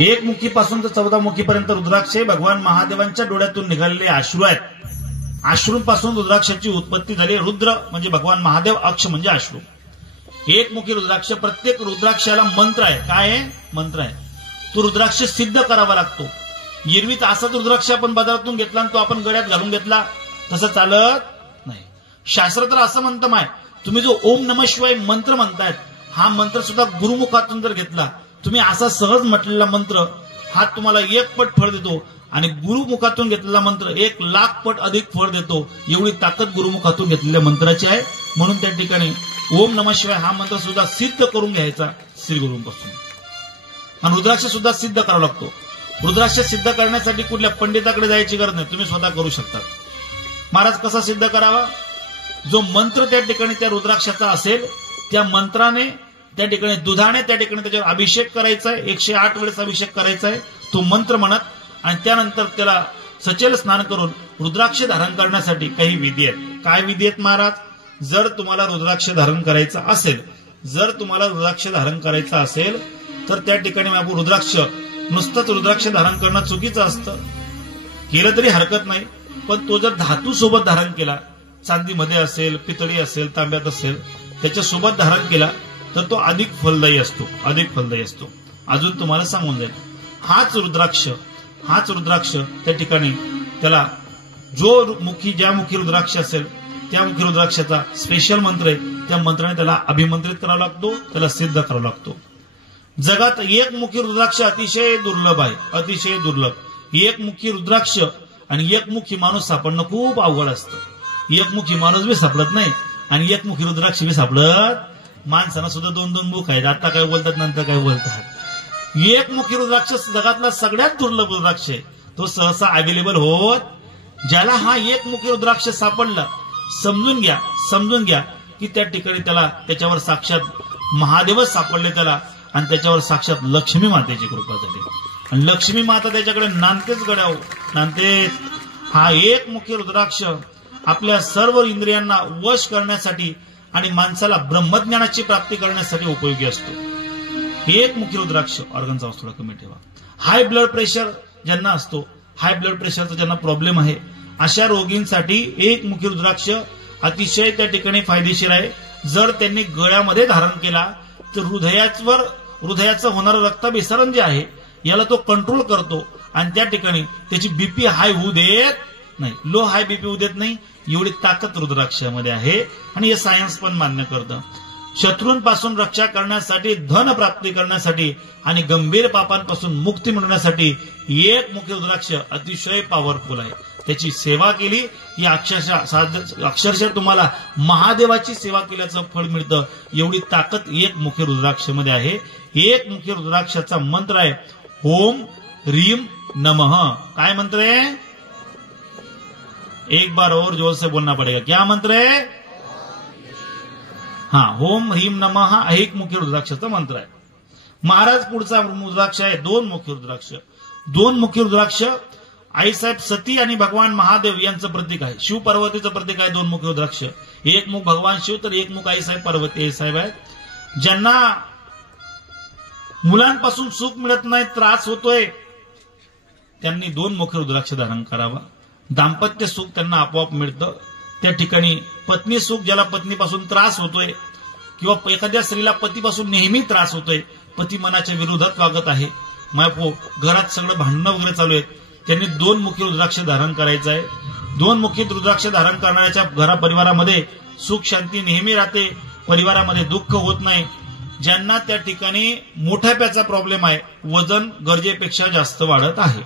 एक मुखीपासून तर 14 मुखीपर्यंत रुद्राक्ष हे भगवान महादेवांच्या डोळ्यातून निघालेले अश्रू आहेत. अश्रूंपासून रुद्राक्षाची उत्पत्ती झाली. रुद्र म्हणजे भगवान महादेव, अक्ष म्हणजे अश्रू. एक मुखी रुद्राक्ष, प्रत्येक रुद्राक्षाला मंत्र आहे. काय आहे? मंत्र आहे. तो रुद्राक्ष सिद्ध करावा लागतो. एरवीच असाच रुद्राक्ष आपण बाजारातून घेतला आणि तो आपण गळ्यात घालून घेतला तसं चालत नाही. शास्त्र तर असं म्हणतं माय, तुम्ही जो ओम नमः शिवाय मंत्र म्हणतायत, हा मंत्र सुद्धा गुरुमुखातून जर घेतला, तुम्ही असा सहज म्हटलेला मंत्र हा तुम्हाला 1 पट फळ देतो आणि गुरुमुखातून घेतलेला मंत्र 1,00,000 पट अधिक फळ देतो. एवढी ताकद गुरुमुखातून घेतलेल्या मंत्राची आहे. म्हणून त्या ठिकाणी ओम नमः शिवाय हा मंत्र सुद्धा सिद्ध करून घ्यायचा श्री गुरुंपासून. आणि रुद्राक्ष सुद्धा सिद्ध करावा लागतो. रुद्राक्ष सिद्ध करण्यासाठी कुठल्या पंडिताकडे जायची गरज नाही, तुम्ही स्वतः करू शकता. महाराज कसा सिद्ध करावा? जो मंत्र त्या ठिकाणी त्या रुद्राक्षाचा असेल, त्या मंत्राने त्या ठिकाणी दुधाने त्या ठिकाणी त्याच्यावर अभिषेक करायचा आहे. 108 वेळेस अभिषेक करायचा आहे तो मंत्र म्हणत. आणि त्यानंतर त्याला सचेल स्नान करून रुद्राक्ष धारण करण्यासाठी काही विधी आहेत. काय विधी आहेत महाराज? जर तुम्हाला रुद्राक्ष धारण करायचा असेल, तर त्या ठिकाणी आपण रुद्राक्ष नुसतंच रुद्राक्ष धारण करणं चुकीचं असतं. केलं तरी हरकत नाही, पण तो जर धातू सोबत धारण केला, चांदीमध्ये असेल, पितळी असेल, तांब्यात असेल, त्याच्या सोबत धारण केला तर तो अधिक फलदायी असतो. अजून तुम्हाला सांगून जाईल, हाच रुद्राक्ष त्या ठिकाणी त्याला ज्या मुखी रुद्राक्ष असेल त्या मुखी रुद्राक्षाचा स्पेशल मंत्र आहे. त्या मंत्राने त्याला अभिमंत्रित करावा लागतो, त्याला सिद्ध करावा लागतो. जगात एकमुखी रुद्राक्ष अतिशय दुर्लभ आहे, अतिशय दुर्लभ. एकमुखी रुद्राक्ष आणि एकमुखी माणूस सापडणं खूप अवघड असतं. एकमुखी माणूस बी सापडत नाही आणि एकमुखी रुद्राक्ष बी सापडत. माणसांना सुद्धा 2-2 मुख आहेत. आता काय बोलतात, नंतर काय बोलतात. एकमुखी रुद्राक्ष जगातला सगळ्यात दुर्लभ रुद्राक्ष आहे. तो सहसा अवेलेबल होत. ज्याला हा एकमुखी रुद्राक्ष सापडला, समजून घ्या की त्या ठिकाणी त्याला त्याच्यावर साक्षात महादेवच सापडले त्याला, आणि त्याच्यावर साक्षात लक्ष्मी मातेची कृपा झाली. आणि लक्ष्मी माता त्याच्याकडे नांदतेच गड्याव, नांदतेच. हा एकमुखी रुद्राक्ष आपल्या सर्व इंद्रियांना वश करण्यासाठी आणि माणसाला ब्रह्मज्ञानाची प्राप्ती करण्यासाठी उपयोगी असतो. एकमुखी रुद्राक्ष. ऑर्गनचा आवाज थोडा कमी ठेवा. हाय ब्लड प्रेशर ज्यांना असतो, हाय ब्लड प्रेशरचा ज्यांना प्रॉब्लेम आहे, अशा रोगींसाठी एकमुखी रुद्राक्ष अतिशय त्या ठिकाणी फायदेशीर आहे. जर त्यांनी गळ्यामध्ये धारण केला तर हृदयाचं होणारं रक्ताभिसरण जे आहे याला तो कंट्रोल करतो आणि त्या ठिकाणी त्याची बीपी हाय होऊ देत नाही, लो हाय बीपी होऊ देत नाही. एवढी ताकद रुद्राक्षामध्ये आहे आणि हे सायन्स पण मान्य करतं. शत्रूंपासून रक्षा करण्यासाठी, धन प्राप्ती करण्यासाठी आणि गंभीर पापांपासून मुक्ती मिळवण्यासाठी एकमुखी रुद्राक्ष अतिशय पॉवरफुल आहे. त्याची सेवा केली की अक्षरशः तुम्हाला महादेवाची सेवा केल्याचं फळ मिळतं. एवढी ताकद एकमुखी रुद्राक्षामध्ये आहे. एकमुखी रुद्राक्षाचा मंत्र आहे ओम ह्रीम नमः. काय मंत्र है? एक बार और जोर से बोलना पड़ेगा. क्या मंत्र है? हाँ, ओम ह्रीम नमः हा एकमुखी रुद्राक्षाचा मंत्र आहे. महाराज पुढचा रुद्राक्ष आहे 2 मुखी रुद्राक्ष. 2 मुखी रुद्राक्ष आईसाहेब सती आणि भगवान महादेव यांचं प्रतीक आहे. शिव पार्वतीचं प्रतीक आहे 2 मुखी रुद्राक्ष. एक मुख भगवान शिव तर एक मुख आईसाहेब पार्वती. आई साहेब आहेत. ज्यांना मुलांपासून सुख मिळत नाही, त्रास होतोय, त्यांनी 2 मुखी रुद्राक्ष धारण करावा. दाम्पत्य सुख त्यांना आपोआप मिळतं. त्या ठिकाणी पत्नी सुख, ज्याला पत्नीपासून त्रास होतोय किंवा एखाद्या स्त्रीला पतीपासून नेहमी त्रास होतोय, पती मनाच्या विरोधात वागत आहे, घरात सगळं भांडणं वगैरे चालू आहेत, त्यांनी 2 मुखी रुद्राक्ष धारण करायचं आहे. 2 मुखी रुद्राक्ष धारण करणाऱ्याच्या घरा परिवारामध्ये सुख शांती नेहमी राहते, परिवारामध्ये दुःख होत नाही. ज्यांना त्या ठिकाणी मोठ्याप्याचा प्रॉब्लेम आहे, वजन गरजेपेक्षा जास्त वाढत आहे,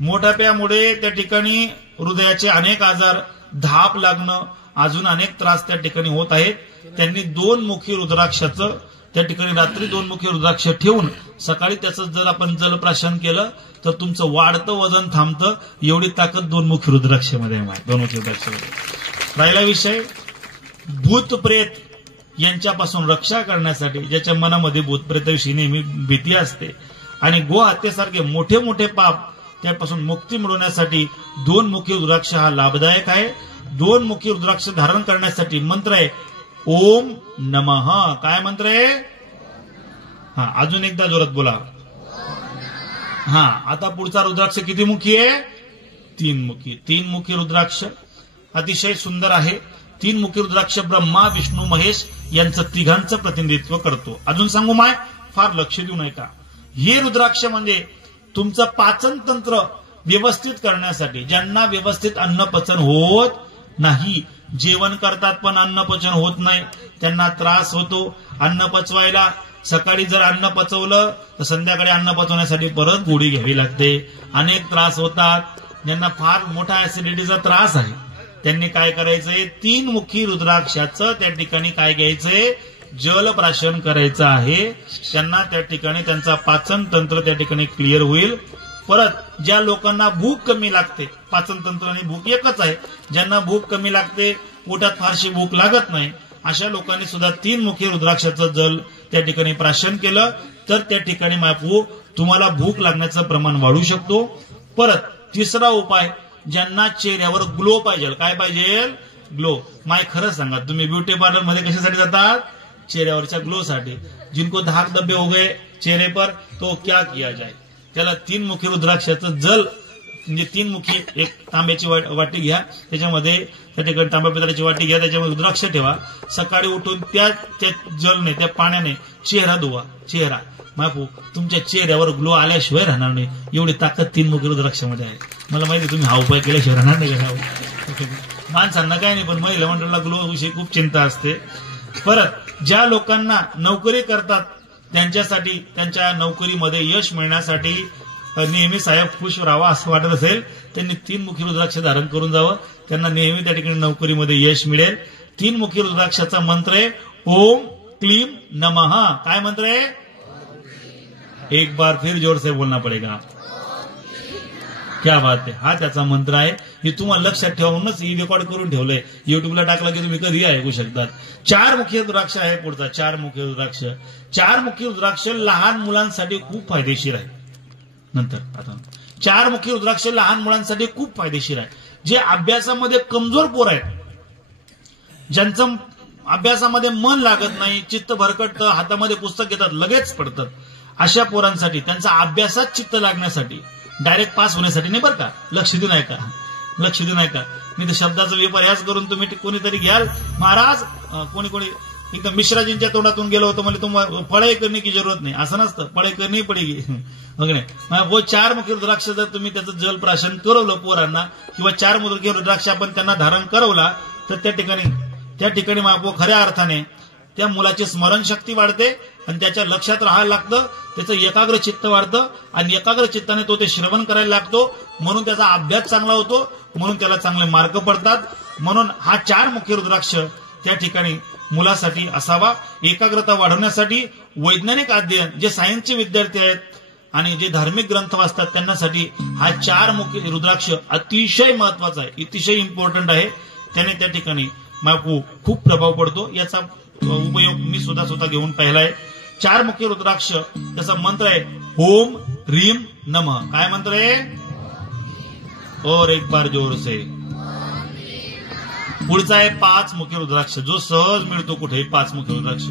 मोठ्याप्यामुळे त्या ठिकाणी हृदयाचे अनेक आजार, धाप लागणं, अजून अनेक त्रास त्या ठिकाणी होत आहेत, त्यांनी 2 मुखी रुद्राक्षाचं त्या ठिकाणी रात्री 2 मुखी रुद्राक्ष ठेवून सकाळी त्याचं जर आपण जलप्राशन केलं तर तुमचं वाढतं वजन थांबतं. एवढी ताकद 2 मुखी रुद्राक्षामध्ये आहे. 2 मुखी रुद्राक्षामध्ये. राहिला विषय भूत प्रेत यांच्यापासून रक्षा करण्यासाठी, ज्याच्या मनामध्ये भूत प्रेताविषयी नेहमी भीती असते आणि गो हत्येसारखे मोठे मोठे पाप, त्यापासून मुक्ती मिळवण्यासाठी 2 मुखी रुद्राक्ष हा लाभदायक आहे. 2 मुखी रुद्राक्ष धारण करण्यासाठी मंत्र आहे ओम नमः. काय मंत्र आहे? हा, अजून एकदा जोरात बोला. आता पुढचा रुद्राक्ष किती मुखी आहे? 3 मुखी. 3 मुखी रुद्राक्ष अतिशय सुंदर आहे. 3 मुखी रुद्राक्ष ब्रह्मा विष्णू महेश यांचं तिघांचं प्रतिनिधित्व करतो. अजून सांगू माय, फार लक्ष देऊ नये का? हे रुद्राक्ष म्हणजे तुमचं पाचन तंत्र व्यवस्थित करण्यासाठी, ज्यांना व्यवस्थित अन्न पचन होत नाही, जेवण करतात पण अन्न पचन होत नाही, त्यांना त्रास होतो अन्न पचवायला. सकाळी जर अन्न पचवलं तर संध्याकाळी अन्न पचवण्यासाठी परत गोळी घ्यावी लागते. अनेक त्रास होतात. ज्यांना फार मोठा ऍसिडिटीचा त्रास आहे त्यांनी काय करायचंय? 3 मुखी रुद्राक्षाचं त्या ठिकाणी काय घ्यायचंय? जलप्राशन करायचं आहे. त्यांना त्या ठिकाणी त्यांचा पाचन तंत्र त्या ठिकाणी क्लिअर होईल. परत ज्या लोकांना भूक कमी लागते, पाचन तंत्र आणि भूक एकच आहे, ज्यांना भूक कमी लागते, पोटात फारशी भूक लागत नाही, अशा लोकांनी सुद्धा 3 मुखी रुद्राक्षाचं जल त्या ठिकाणी प्राशन केलं तर त्या ठिकाणी मायपू तुम्हाला भूक लागण्याचं प्रमाण वाढू शकतो. परत तिसरा उपाय, ज्यांना चेहऱ्यावर ग्लो पाहिजे. काय पाहिजे? ग्लो. माय खरं सांगा, तुम्ही ब्युटी पार्लर मध्ये कशासाठी जातात? चेहऱ्यावरच्या ग्लो साठी. जिनको धाक धब्बे हो गए चेहरे पर तो क्या किया जाए? त्याला 3 मुखी रुद्राक्षाचं जल, म्हणजे 3 मुखी, एक तांब्याची वाटी घ्या, त्याच्यामध्ये त्या ठिकाणी तांब्या पितळाची वाटी घ्या, त्याच्यामध्ये रुद्राक्ष ठेवा. सकाळी उठून त्या जलने, त्या पाण्याने चेहरा धुवा. चेहरा मापू तुमच्या चेहऱ्यावर ग्लो आल्याशिवाय राहणार नाही. एवढी ताकद 3 मुखी रुद्राक्षामध्ये आहे. मला माहिती तुम्ही हा उपाय केल्याशिवाय राहणार नाही का? माणसांना काय नाही, पण महिला मंडळाला ग्लो विषयी खूप चिंता असते. परत ज्या लोकांना नोकरी करतात त्यांच्यासाठी, त्यांच्या नोकरीमध्ये यश मिळण्यासाठी नेहमी साहेब खुश राहावा असं वाटत असेल, त्यांनी 3 मुखी रुद्राक्ष धारण करून जावं. त्यांना नेहमी त्या ठिकाणी नोकरीमध्ये यश मिळेल. 3 मुखी रुद्राक्षाचा मंत्र आहे ओम क्लीम नमः. काय मंत्र आहे? एक बार फिर जोर से बोलना पडेगा. क्या बात आहे. हा त्याचा मंत्र आहे. हे तुम्हाला लक्षात ठेवूनच ही रेकॉर्ड करून ठेवलंय. युट्यूबला टाकलं की तुम्ही कधी ऐकू शकतात. 4 मुखी रुद्राक्ष आहे पुढचा. 4 मुखी रुद्राक्ष. 4 मुखी रुद्राक्ष लहान मुलांसाठी खूप फायदेशीर आहे. नंतर आता 4 मुखी रुद्राक्ष लहान मुलांसाठी खूप फायदेशीर आहे. जे अभ्यासामध्ये कमजोर पोर आहेत, ज्यांचं अभ्यासामध्ये मन लागत नाही, चित्त भरकटतं, हातामध्ये पुस्तक घेतात लगेच पडतात, अशा पोरांसाठी, त्यांचा अभ्यासात चित्त लागण्यासाठी, डायरेक्ट पास होण्यासाठी नाही बरं का, लक्ष देऊ नये का, लक्ष देऊ नये का. नाही तर शब्दाचा विपर्यास करून तुम्ही कोणीतरी घ्याल, महाराज कोणी कोणी एकदम मिश्राजींच्या तोंडातून गेलो होतं, म्हणजे तुम्हाला पढाई करणे की जरूरत नाही, असं नसतं, पढाई करणे पडेगी वगैरे. वो 4 मुखी रुद्राक्ष जर तुम्ही त्याचं जल प्राशन करवलं पोरांना, किंवा 4 मुखी रुद्राक्ष आपण त्यांना धारण करवला, तर त्या ठिकाणी खऱ्या अर्थाने त्या मुलाची स्मरणशक्ती वाढते आणि त्याच्या लक्षात राहायला लागतं, त्याचं एकाग्र चित्त वाढतं आणि एकाग्र चित्ताने तो ते श्रवण करायला लागतो, म्हणून त्याचा अभ्यास चांगला होतो, म्हणून त्याला चांगले मार्क पडतात. म्हणून हा 4 मुखी रुद्राक्ष त्या ठिकाणी मुलासाठी असावा. एकाग्रता वाढवण्यासाठी वैज्ञानिक अध्ययन, जे सायन्सचे विद्यार्थी आहेत आणि जे धार्मिक ग्रंथ वाचतात त्यांच्यासाठी हा 4 मुखी रुद्राक्ष अतिशय महत्वाचा आहे, अतिशय इम्पॉर्टंट आहे. त्याने त्या ठिकाणी खूप प्रभाव पडतो. याचा उपयोग मी सुद्धा स्वतः घेऊन पाहिलाय. 4 मुखी रुद्राक्ष, त्याचा मंत्र आहे ओम ह्रीम नमः. काय मंत्र आहे? और एक बार जोर से. पुढचा आहे 5 मुखी रुद्राक्ष, जो सहज मिळतो कुठे. 5 मुखी रुद्राक्ष,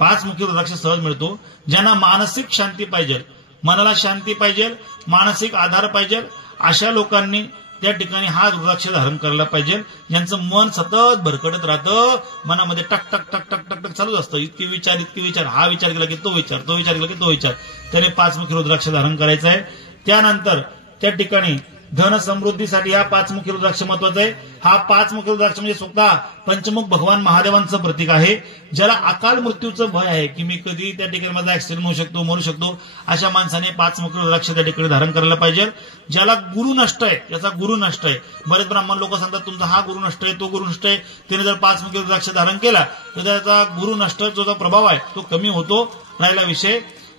5 मुखी रुद्राक्ष सहज मिळतो. ज्यांना मानसिक शांती पाहिजे, मनाला शांती पाहिजे, मानसिक आधार पाहिजे, अशा लोकांनी त्या ठिकाणी हा रुद्राक्ष धारण करायला पाहिजे. ज्यांचं मन सतत भरकटत राहतं, मनामध्ये टक टक टक टक टक टक चालूच असतं, इतके विचार, हा विचार केला की तो विचार, तो विचार केला की तो विचार, त्याने 5 मुखी रुद्राक्ष धारण करायचं आहे. त्यानंतर त्या ठिकाणी धन समृद्धीसाठी हा 5 मुखी रुद्राक्ष महत्वाचा आहे. हा 5 मुखी रुद्राक्ष म्हणजे स्वतः पंचमुख भगवान महादेवांचं प्रतीक आहे. ज्याला अकाल मृत्यूचं भय आहे की मी कधी त्या ठिकाणी माझा ऍक्सिडेंट होऊ शकतो, मरू शकतो, अशा माणसाने 5 मुखी रुद्राक्ष त्या ठिकाणी धारण करायला पाहिजे. ज्याला गुरु नष्ट आहे, त्याचा गुरु नष्ट आहे. बरेच ब्राह्मण लोक सांगतात तुमचा हा गुरु नष्ट आहे, तो गुरु नष्ट आहे. त्याने जर 5 मुखी रुद्राक्ष धारण केला तर त्याचा गुरु नष्ट जो प्रभाव आहे तो कमी होतो. राहिला विषय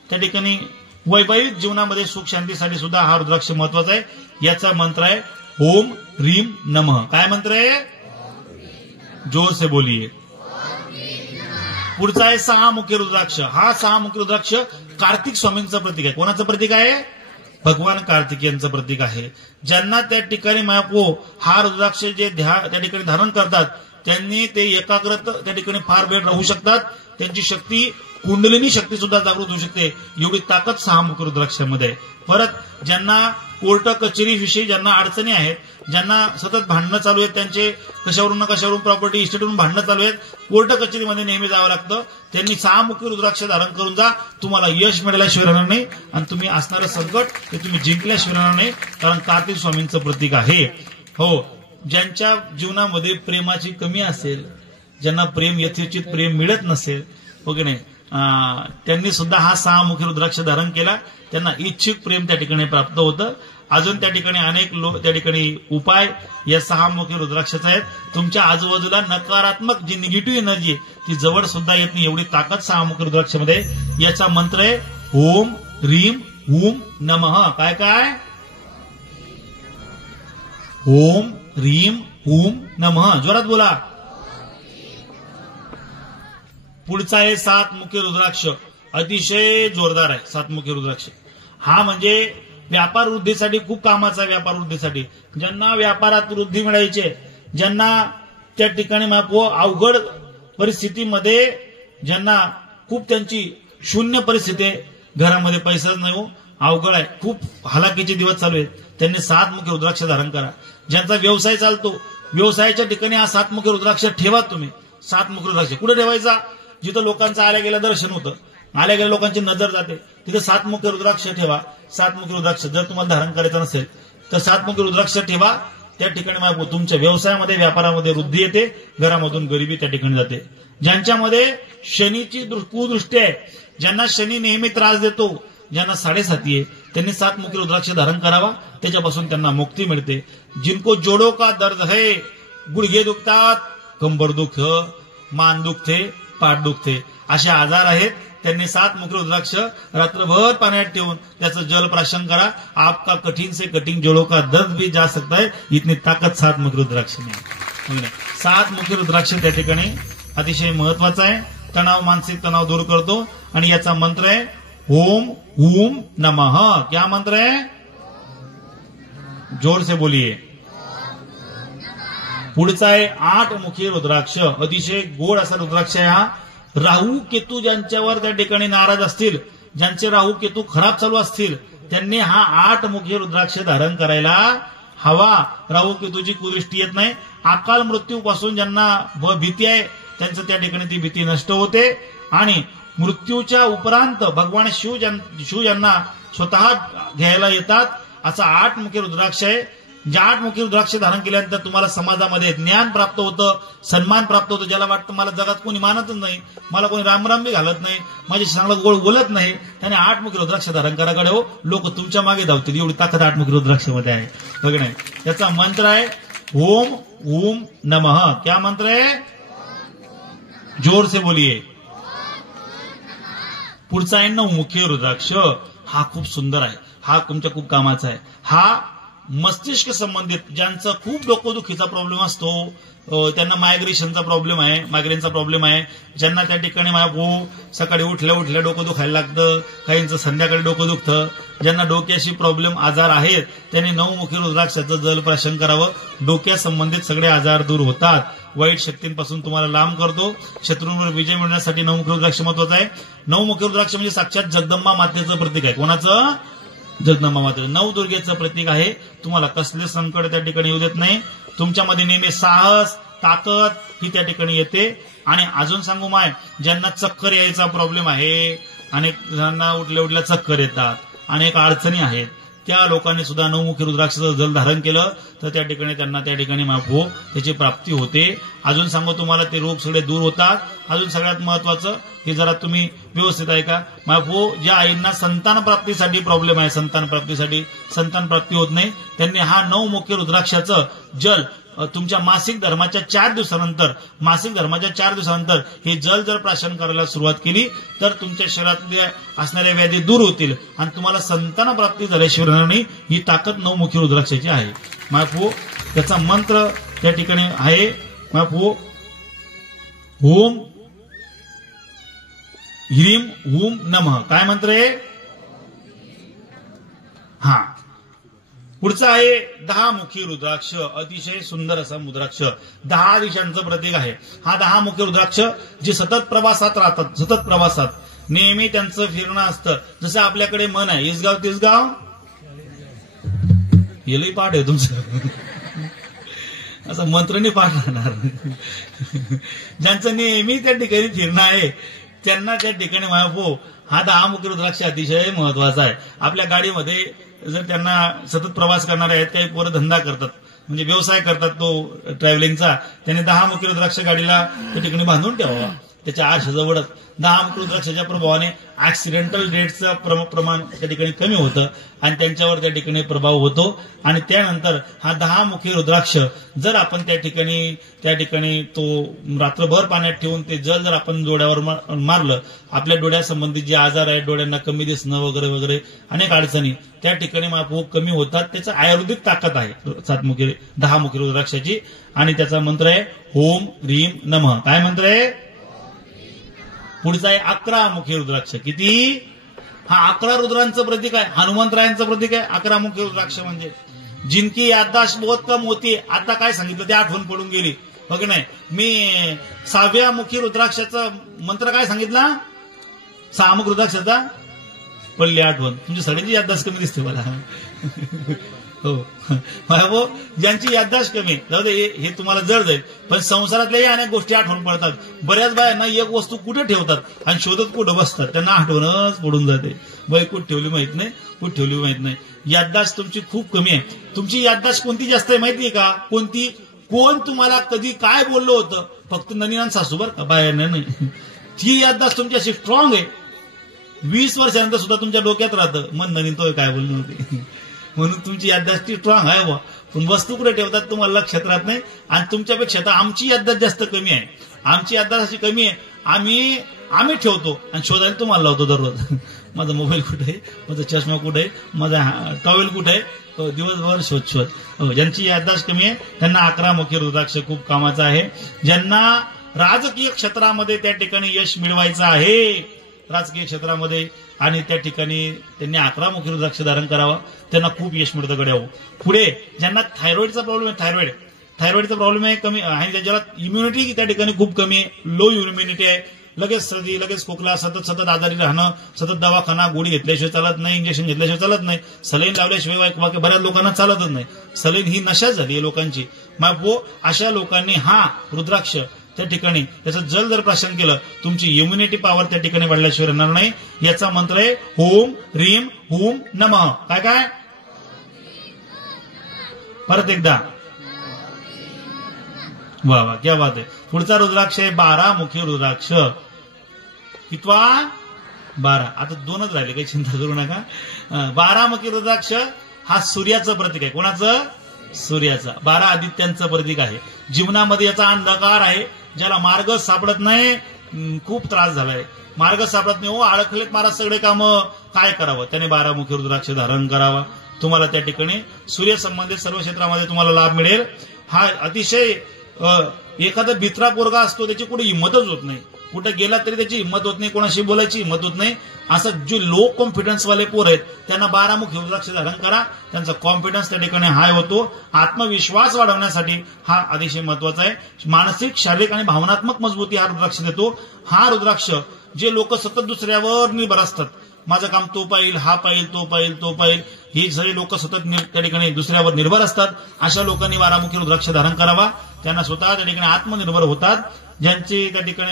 त्या ठिकाणी वैवाहिक जीवनामध्ये सुख शांतीसाठी सुद्धा हा रुद्राक्ष महत्वाचा आहे. याचा मंत्र आहे ओम ह्रीम नमः. काय मंत्र आहे? जोर से बोलिए. पुढचा आहे 6 मुखी रुद्राक्ष. हा 6 मुखी रुद्राक्ष कार्तिक स्वामींचं प्रतीक आहे. कोणाचं प्रतीक आहे? भगवान कार्तिकेयांचं प्रतीक आहे. ज्यांना त्या ठिकाणी हा रुद्राक्ष जे त्या ठिकाणी धारण करतात त्यांनी ते एकाग्रत त्या ठिकाणी फार वेळ राहू शकतात. त्यांची शक्ती, कुंडलिनी शक्ती सुद्धा जागृत होऊ शकते, एवढी ताकद 6 मुख रुद्राक्षामध्ये आहे. परत ज्यांना कोर्ट कचेरी विषयी ज्यांना अडचणी आहेत, ज्यांना सतत भांडणं चालू आहेत, त्यांचे कशावरून ना कशावरून प्रॉपर्टी इस्टेटवरून भांडणं चालू आहेत, कोर्ट कचेरीमध्ये नेहमी जावं लागतं, त्यांनी 6 मुखी रुद्राक्ष धारण करून जा. तुम्हाला यश मिळाल्याशिवाय राहणार नाही आणि तुम्ही असणारं संकट ते तुम्ही जिंकल्याशिवाय राहणार नाही, कारण कार्तिक स्वामींचं प्रतीक आहे. हो, ज्यांच्या जीवनामध्ये प्रेमाची कमी असेल, ज्यांना प्रेम यथोचित प्रेम मिळत नसेल, हो की नाही, त्यांनी सुद्धा हा 6 मुखी रुद्राक्ष धारण केला, त्यांना इच्छिक प्रेम त्या ठिकाणी प्राप्त होतं. अजून त्या ठिकाणी अनेक लोक त्या ठिकाणी उपाय या 6 मुखी रुद्राक्षाचा आहेत. तुमच्या आजूबाजूला नकारात्मक जी निगेटिव्ह एनर्जी ती जवळ सुद्धा येत नाही, एवढी ताकद 6 मुखी रुद्राक्षामध्ये. याचा मंत्र आहे ओम ह्रीम हुम नमः. काय काय? ओम ह्रीम हुम नमः. जोरात बोला. पुढचा आहे 7 मुखी रुद्राक्ष, अतिशय जोरदार आहे 7 मुखी रुद्राक्ष. हा म्हणजे व्यापार वृद्धीसाठी खूप कामाचा आहे. व्यापार वृद्धीसाठी ज्यांना व्यापारात वृद्धी मिळायची, ज्यांना त्या ठिकाणी अवघड परिस्थितीमध्ये, ज्यांना खूप त्यांची शून्य परिस्थिती आहे, घरामध्ये पैसाच नाही, हो अवघड आहे, खूप हलाखीचे दिवस चालू आहेत, त्यांनी 7 मुखी रुद्राक्ष धारण करा. ज्यांचा व्यवसाय चालतो, व्यवसायाच्या ठिकाणी हा 7 मुखी रुद्राक्ष ठेवा. तुम्ही 7 मुखी रुद्राक्ष कुठे ठेवायचा? जिथं लोकांचं आल्या गेल्या दर्शन होतं, आल्या गेल्या लोकांची नजर जाते, तिथे 7 मुखी रुद्राक्ष ठेवा. 7 मुखी रुद्राक्ष जर तुम्हाला धारण करायचं नसेल तर 7 मुखी रुद्राक्ष ठेवा. त्या ठिकाणी तुमच्या व्यवसायामध्ये, व्यापारामध्ये वृद्धी येते, घरामधून गरिबी त्या ठिकाणी जाते. ज्यांच्यामध्ये शनीची कुदृष्टी आहे, ज्यांना शनी नेहमी त्रास देतो, ज्यांना 7.5 आहे, त्यांनी 7 मुखी रुद्राक्ष धारण करावा, त्याच्यापासून त्यांना मुक्ती मिळते. जिनको जोडो का दर्द है, गुडघे दुखतात, कंबर दुख, मान दुखते, पाठ दुखते, असे आजार आहेत, त्यांनी 7 मुखी रुद्राक्ष रात्रभर पाण्यात ठेवून त्याचं जल प्राशन करा. आपका कठीण से कठीण जोड़ों का दर्द भी जा सकता है, इतनी ताकद 7 मुखी रुद्राक्ष में. 7 मुखी रुद्राक्ष त्या ठिकाणी अतिशय महत्वाचा आहे. तणाव, मानसिक तणाव दूर करतो. आणि याचा मंत्र आहे ओम हुम नमः. क्या मंत्र है? जोर से बोलिए. पुढचा आहे 8 मुखी रुद्राक्ष, अतिशय गोड असा रुद्राक्ष आहे हा. राहू केतू ज्यांच्यावर त्या ठिकाणी नाराज असतील, ज्यांचे राहू केतू खराब चालू असतील, त्यांनी हा 8 मुखी रुद्राक्ष धारण करायला हवा. राहू केतूची कुदृष्टी येत नाही. अकाल मृत्यूपासून ज्यांना भीती आहे, त्यांचं त्या ठिकाणी ती भीती नष्ट होते. आणि मृत्यूच्या उपरांत भगवान शिव ज्यांना स्वतः घ्यायला येतात, असा 8 मुखी रुद्राक्ष आहे. ज्या 8 मुखी रुद्राक्ष धारण केल्यानंतर तुम्हाला समाजामध्ये ज्ञान प्राप्त होतं, सन्मान प्राप्त होतं. ज्याला वाटतं मला जगात कोणी मानतच नाही, मला कोणी रामराम बी घालत नाही, माझी चांगलं गोड बोलत नाही, त्याने 8 मुखी रुद्राक्ष धारण कराकडे हो, लोक तुमच्या मागे धावतील, एवढी ताकद 8 मुखी रुद्राक्षमध्ये आहे. बघ नाही, त्याचा मंत्र आहे ओम ओम नमः. क्या मंत्र है? जोर से बोलिए. पुढचा आहे 9 मुखी रुद्राक्ष. हा खूप सुंदर आहे, हा तुमच्या खूप कामाचा आहे. हा मस्तिष्क संबंधित, ज्यांचा खूप डोकोदुखीचा प्रॉब्लेम असतो, त्यांना मायग्रेशनचा प्रॉब्लेम आहे, मायग्रेनचा प्रॉब्लेम आहे, ज्यांना त्या ठिकाणी सकाळी उठल्या उठल्या डोकं दुखायला लागतं, काहींचं संध्याकाळी डोकं दुखतं, ज्यांना डोक्याशी प्रॉब्लेम आजार आहेत, त्यांनी 9 मुखी रुद्राक्षाचं जल प्राशन करावं. डोक्या संबंधित सगळे आजार दूर होतात. वाईट शक्तींपासून तुम्हाला लांब करतो. शत्रूंवर विजय मिळण्यासाठी 9 मुखी रुद्राक्ष महत्वाचा आहे. 9 मुखी रुद्राक्ष म्हणजे साक्षात जगदंबा मातेचं प्रतीक आहे. कोणाचं? जगदंबा मातेचं. 9 दुर्गेचं प्रतीक आहे. तुम्हाला कसले संकट त्या ठिकाणी येऊ देत नाही. तुमच्यामध्ये नेहमी साहस, ताकद ही त्या ठिकाणी येते. आणि अजून सांगू माय, ज्यांना चक्कर यायचा प्रॉब्लेम आहे, अनेक जणांना उठल्या उठल्या चक्कर येतात, अनेक अडचणी आहेत, त्या लोकांनी सुद्धा 9 मुखी रुद्राक्षाचं जल धारण केलं तर त्या ठिकाणी त्यांना त्या ठिकाणी त्याची प्राप्ती होते. अजून सांगू तुम्हाला, ते रोग सगळे दूर होतात. अजून सगळ्यात महत्वाचं हे जरा तुम्ही व्यवस्थित ऐका. ज्या आईंना संतान प्राप्तीसाठी प्रॉब्लेम आहे, संतान प्राप्ती होत नाही, त्यांनी हा 9 मुखी रुद्राक्षाचं जल तुमच्या मासिक धर्माच्या 4 दिवसानंतर हे जल जर प्राशन करायला सुरुवात केली तर तुमच्या शरीरातल्या असणाऱ्या व्याधी दूर होतील आणि तुम्हाला संतान प्राप्ती झाल्याशिवाय राहणार नाही. ही ताकद 9 मुखी रुद्राक्षाची आहे. त्याचा मंत्र त्या ठिकाणी आहे ओम ह्रीम हुम नमः. काय मंत्र आहे? हा, पुढचा आहे 10 मुखी रुद्राक्ष. अतिशय सुंदर असा रुद्राक्ष, 10 दिशांचं प्रतीक आहे. हा 10 मुखी रुद्राक्ष जे सतत प्रवासात राहतात, सतत प्रवासात नेहमी त्यांचं फिरणं असतं. जसं आपल्याकडे मन आहे, इसगाव तिसगाव, येलही पाठ आहे तुमचं, असं मंत्रनी पाठ राहणार. ज्यांचं नेहमी त्या ठिकाणी फिरणं आहे त्यांना त्या ठिकाणी महापो हा 10 मुखी रुद्राक्ष अतिशय महत्वाचा आहे. आपल्या गाडीमध्ये जर त्यांना सतत प्रवास करणारे आहेत, काही पोरं धंदा करतात, म्हणजे व्यवसाय करतात तो ट्रॅव्हलिंगचा, त्याने 10 मुखी रुद्राक्ष गाडीला त्या ठिकाणी बांधून ठेवावा. त्याच्या आरशाजवळच 10 मुखी रुद्राक्षाच्या प्रभावाने ऍक्सिडेंटल डेथचं प्रमाण त्या ठिकाणी कमी होतं आणि त्यांच्यावर त्या ठिकाणी प्रभाव होतो. आणि त्यानंतर हा 10 मुखी रुद्राक्ष जर आपण त्या ठिकाणी तो रात्रभर पाण्यात ठेवून ते जल जर आपण डोळ्यावर मारलं, आपल्या डोळ्यासंबंधित जे आजार आहेत, डोळ्यांना कमी दिसणं वगैरे वगैरे अनेक अडचणी त्या ठिकाणी आपोआप कमी होतात. त्याचं आयुर्वेदिक ताकद आहे 10 मुखी रुद्राक्षाची. आणि त्याचा मंत्र आहे ओम ह्रीम नमः. काय मंत्र आहे? पुढचा आहे 11 मुखी रुद्राक्ष. किती? हा 11 रुद्रांचं प्रतीक आहे, हनुमंतरायांचं प्रतीक आहे 11 मुखी रुद्राक्ष. म्हणजे जिनकी याददाश्त बहुत कम होती. आता काय सांगितलं ते आठवण पडून गेली, हो की नाही? मी 6व्या मुखी रुद्राक्षाचा मंत्र काय सांगितला? 6 मुखी रुद्राक्षाचा पडली आठवण. तुमची सगळ्यांची याददाश्त कमी दिसते मला. हो, ज्यांची याददाश्त कमी, जाऊ दे, हे तुम्हाला जड जाईल. पण संसारातल्याही अनेक गोष्टी आठवण पडतात. बऱ्याच बायांना एक वस्तू कुठे ठेवतात आणि शोधत कुठं बसतात, त्यांना आठवणच पडून जाते. बाई कुठे ठेवली माहित नाही, कुठे ठेवली माहित नाही. याददाश्त तुमची खूप कमी आहे. तुमची याददाश्त कोणती जास्त आहे माहितीये का? कोणती? कोण तुम्हाला कधी काय बोललो होतं, फक्त ननिनान सासूबर का, बाहेर नाही. ती याददाश्त तुमची अशी स्ट्रॉंग आहे. 20 वर्षानंतर सुद्धा तुमच्या डोक्यात राहतं, मन ननीन तो काय बोललो होते. म्हणून तुमची याददाश्त स्ट्रॉंग आहे. पण वस्तू कुठे ठेवतात तुम्हाला लक्षात राहत नाही. आणि तुमच्यापेक्षा तर आमची याददाश्त जास्त कमी आहे. आमची याददाश्त अशी कमी आहे, आम्ही ठेवतो आणि शोधायला तुम्हाला लावतो दररोज. माझा मोबाईल कुठे आहे, माझा चष्मा कुठे आहे, माझा टॉवेल कुठे आहे, दिवसभर शोध. ज्यांची याददाश्त कमी आहे त्यांना 11 मुखी रुद्राक्ष खूप कामाचा आहे. ज्यांना राजकीय क्षेत्रामध्ये त्या ठिकाणी यश मिळवायचं आहे, राजकीय क्षेत्रामध्ये, आणि त्या ठिकाणी त्यांनी 11 मुखी रुद्राक्ष धारण करावा, त्यांना खूप यश मिळतं गड्यावर. पुढे ज्यांना थायरॉइडचा प्रॉब्लेम आहे, थायरॉइडचा प्रॉब्लेम आहे कमी, आणि ज्याला इम्युनिटी त्या ठिकाणी खूप कमी आहे, लो इम्युनिटी आहे, लगेच सर्दी, लगेच खोकला, सतत आजारी राहणं, सतत दवाखाना, गोळी घेतल्याशिवाय चालत नाही, इंजेक्शन घेतल्याशिवाय चालत नाही, सलाईन लावल्याशिवाय बाकी बऱ्याच लोकांना चालतच नाही. सलाईन ही नशा झाली आहे लोकांची. मग अशा लोकांनी हा रुद्राक्ष त्या ठिकाणी त्याचं जल जर प्राशन केलं, तुमची इम्युनिटी पॉवर त्या ठिकाणी वाढल्याशिवाय राहणार नाही. याचा मंत्र आहे ओम ह्रीम हुम नमः. काय काय? परत एकदा. वा वा, क्या बात आहे. पुढचा रुद्राक्ष आहे 12 मुखी रुद्राक्ष. कितवा? 12. आता 2च राहिले, काही चिंता करू नका. 12 मुखी रुद्राक्ष हा सूर्याचं प्रतीक आहे. कोणाचं? सूर्याचा. 12 आदित्यांचं प्रतीक आहे. जीवनामध्ये याचा अंधकार आहे. ज्याला मार्ग सापडत नाही, खूप त्रास झालाय, मार्ग सापडत नाही, अडकलेत महाराज सगळे काम, काय करावं? त्याने 12 मुखी रुद्राक्ष धारण करावा. तुम्हाला त्या ठिकाणी सूर्य संबंधित सर्व क्षेत्रामध्ये तुम्हाला लाभ मिळेल. हा अतिशय एखादा भित्रा पोरगा असतो, त्याची कुठे हिंमतच होत नाही, कुठे गेला तरी त्याची हिंमत होत नाही, कोणाशी बोलायची हिंमत होत नाही. असं जे लो कॉन्फिडन्स वाले पोर आहेत त्यांना 12 मुखी रुद्राक्ष धारण करा. त्यांचा कॉन्फिडन्स त्या ठिकाणी हाय होतो. आत्मविश्वास वाढवण्यासाठी हा अतिशय महत्वाचा आहे. मानसिक, शारीरिक आणि भावनात्मक मजबूती हा रुद्राक्ष देतो. हा रुद्राक्ष जे लोक सतत दुसऱ्यावर निर्भर असतात, माझं काम तो पाहिल, हा पाहिल, तो पाहिल, तो पाहिल, ही सगळे लोक सतत त्या ठिकाणी दुसऱ्यावर निर्भर असतात. अशा लोकांनी 12 मुखी रुद्राक्ष धारण करावा. त्यांना स्वतः त्या ठिकाणी आत्मनिर्भर होतात. ज्यांचे त्या ठिकाणी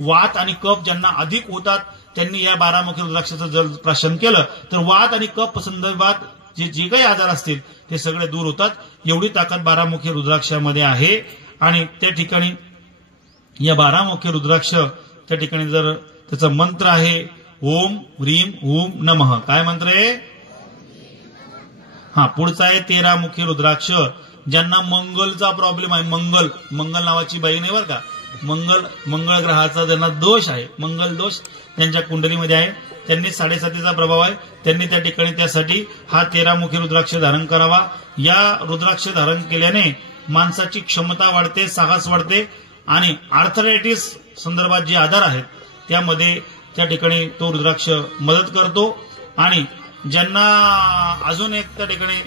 वात आणि कफ ज्यांना अधिक होतात, त्यांनी या 12 मुखी रुद्राक्षाचं जल प्राशन केलं तर वात आणि कफ संदर्भात जे काही आजार असतील ते सगळे दूर होतात. एवढी ताकद 12 मुखी रुद्राक्षामध्ये आहे. आणि त्या ठिकाणी या 12 मुखी रुद्राक्ष त्या ठिकाणी जर त्याचा मंत्र आहे ओम ह्रीम हुम नमः. काय मंत्र आहे? हा, पुढचा आहे 13 मुखी रुद्राक्ष. ज्यांना मंगलचा प्रॉब्लेम आहे, मंगल नावाची बाई नाही बरं का, मंगळ ग्रहाचा ज्यांना दोष आहे, मंगल दोष त्यांच्या कुंडलीमध्ये आहे, त्यांनी 7.5चा प्रभाव आहे, त्यांनी त्या ठिकाणी त्यासाठी हा 13 मुखी रुद्राक्ष धारण करावा. या रुद्राक्ष धारण केल्याने माणसाची क्षमता वाढते, साहस वाढते आणि आर्थरायटिस संदर्भात जे आजार आहेत त्यामध्ये त्या ठिकाणी तो रुद्राक्ष मदत करतो. आणि ज्यांना अजून एक त्या ठिकाणी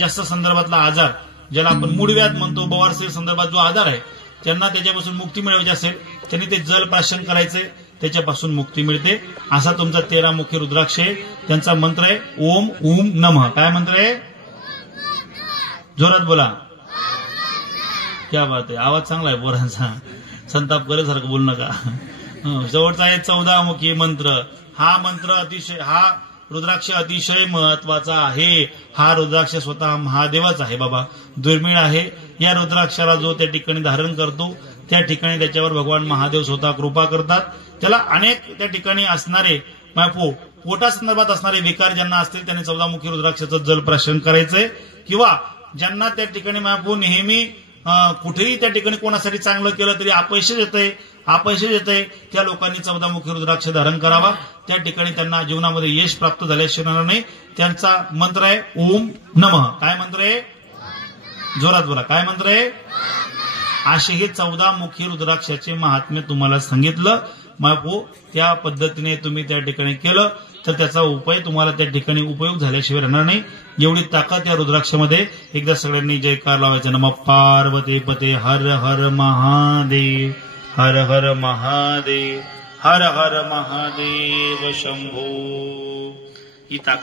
जास्त संदर्भातला आजार, ज्याला आपण मूळव्याध म्हणतो, बवासीर संदर्भात जो आजार आहे, त्यांना त्याच्यापासून मुक्ती मिळवायची असेल त्यांनी ते जल प्राशन करायचे, त्याच्यापासून मुक्ती मिळते. असा तुमचा 13 मुखी रुद्राक्ष आहे. त्यांचा मंत्र आहे ओम ऊम नमः. काय मंत्र आहे? जोरात बोला. क्या बात आहे, आवाज चांगला आहे पोरांचा, संताप करेसारखं बोलू नका. शेवटचा आहे 14 मुखी मंत्र. हा मंत्र हा रुद्राक्ष अतिशय महत्वाचा आहे. हा रुद्राक्ष स्वतः महादेवाच आहे बाबा, दुर्मिळ आहे. या रुद्राक्षाला जो त्या ठिकाणी धारण करतो त्या ठिकाणी त्याच्यावर भगवान महादेव स्वतः कृपा करतात. त्याला अनेक त्या ठिकाणी असणारे पोटा संदर्भात असणारे विकार ज्यांना असतील त्यांनी 14 मुखी रुद्राक्षाचं जल प्राशन करायचंय. किंवा ज्यांना त्या ठिकाणी नेहमी कुठेही त्या ठिकाणी कोणासाठी चांगलं केलं तरी अपयश येतंय त्या लोकांनी 14 मुखी रुद्राक्ष धारण करावा. त्या ठिकाणी त्यांना जीवनामध्ये यश प्राप्त झाल्याशिवाय नाही. त्यांचा मंत्र आहे ओम नमः. काय मंत्र आहे? जोरात बोला. काय मंत्र आहे? असे हे 14 मुखी रुद्राक्षाचे महात्म्य तुम्हाला सांगितलं. त्या पद्धतीने तुम्ही त्या ठिकाणी केलं तर त्याचा उपाय तुम्हाला त्या ठिकाणी उपयोग झाल्याशिवाय राहणार नाही. एवढी ताकद या रुद्राक्षामध्ये. एकदा सगळ्यांनी जयकार लावायचा. नमः पार्वती पते हर हर महादेव, हर हर महादेव, हर हर महादेव शंभो. ही ताकद